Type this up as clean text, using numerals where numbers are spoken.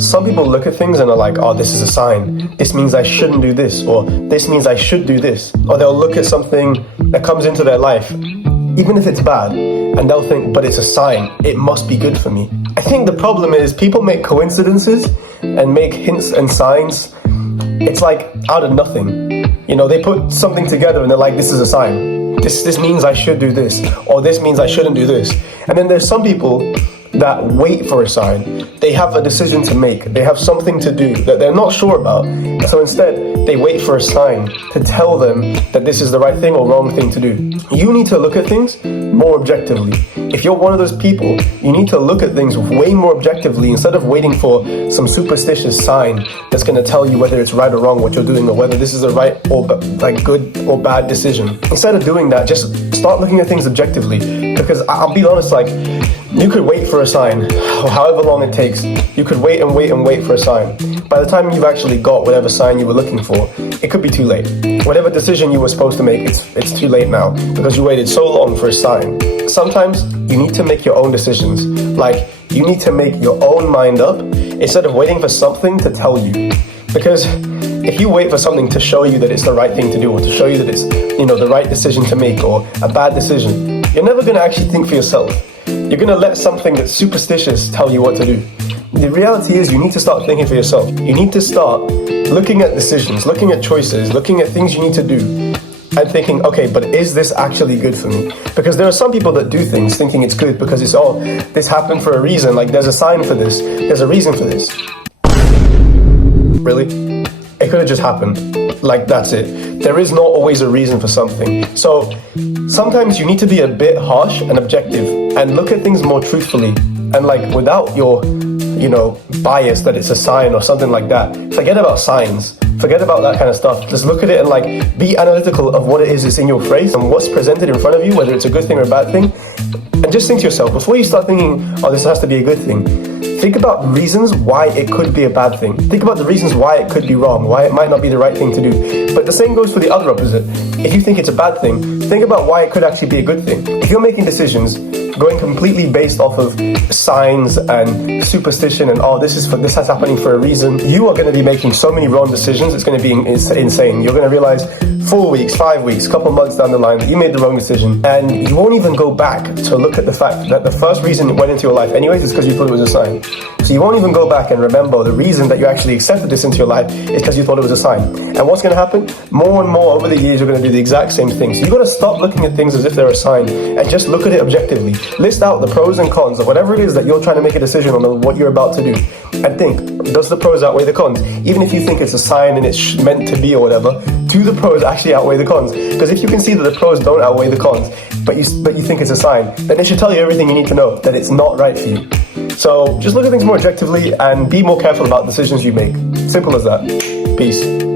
some people look at things and are like, oh, this is a sign. This means I shouldn't do this, or this means I should do this. Or they'll look at something that comes into their life, even if it's bad, and they'll think, but it's a sign. It must be good for me. I think the problem is people make coincidences and make hints and signs. It's like out of nothing. You know, they put something together and they're like, this is a sign. This means I should do this, or this means I shouldn't do this. And then there's some people that wait for a sign. They have a decision to make. They have something to do that they're not sure about. So instead, they wait for a sign to tell them that this is the right thing or wrong thing to do. You need to look at things more objectively. If you're one of those people, you need to look at things way more objectively instead of waiting for some superstitious sign that's going to tell you whether it's right or wrong what you're doing, or whether this is a right or like good or bad decision. Instead of doing that, just start looking at things objectively. Because I'll be honest, like, you could wait for a sign, or however long it takes. You could wait and wait and wait for a sign. By the time you've actually got whatever sign you were looking for, it could be too late. Whatever decision you were supposed to make, it's too late now, because you waited so long for a sign. Sometimes you need to make your own decisions. Like, you need to make your own mind up instead of waiting for something to tell you. Because if you wait for something to show you that it's the right thing to do, or to show you that it's, you know, the right decision to make, or a bad decision, you're never going to actually think for yourself. You're going to let something that's superstitious tell you what to do. The reality is, you need to start thinking for yourself. You need to start looking at decisions, looking at choices, looking at things you need to do, and thinking, okay, but is this actually good for me? Because there are some people that do things thinking it's good because it's, oh, this happened for a reason. Like, there's a sign for this. There's a reason for this. Really? It could have just happened. Like, that's it. There is not always a reason for something. So sometimes you need to be a bit harsh and objective and look at things more truthfully, and like without your, you know, bias that it's a sign or something like that. Forget about signs. Forget about that kind of stuff. Just look at it and like be analytical of what it is that's in your face and what's presented in front of you, whether it's a good thing or a bad thing. And just think to yourself, before you start thinking, oh, this has to be a good thing, think about reasons why it could be a bad thing. Think about the reasons why it could be wrong, why it might not be the right thing to do. But the same goes for the other opposite. If you think it's a bad thing, think about why it could actually be a good thing. If you're making decisions going completely based off of signs and superstition and, oh, this is happening for a reason, you are going to be making so many wrong decisions, it's going to be insane. You're going to realize 4 weeks, 5 weeks, couple months down the line that you made the wrong decision, and you won't even go back to look at the fact that the first reason it went into your life anyways is because you thought it was a sign. So you won't even go back and remember the reason that you actually accepted this into your life is because you thought it was a sign. And what's going to happen? More and more over the years, you're going to do the exact same thing. So you've got to stop looking at things as if they're a sign and just look at it objectively. List out the pros and cons of whatever it is that you're trying to make a decision on what you're about to do. And think, does the pros outweigh the cons? Even if you think it's a sign and it's meant to be or whatever, do the pros actually outweigh the cons? Because if you can see that the pros don't outweigh the cons, but you think it's a sign, then it should tell you everything you need to know, that it's not right for you. So just look at things more objectively and be more careful about decisions you make. Simple as that. Peace.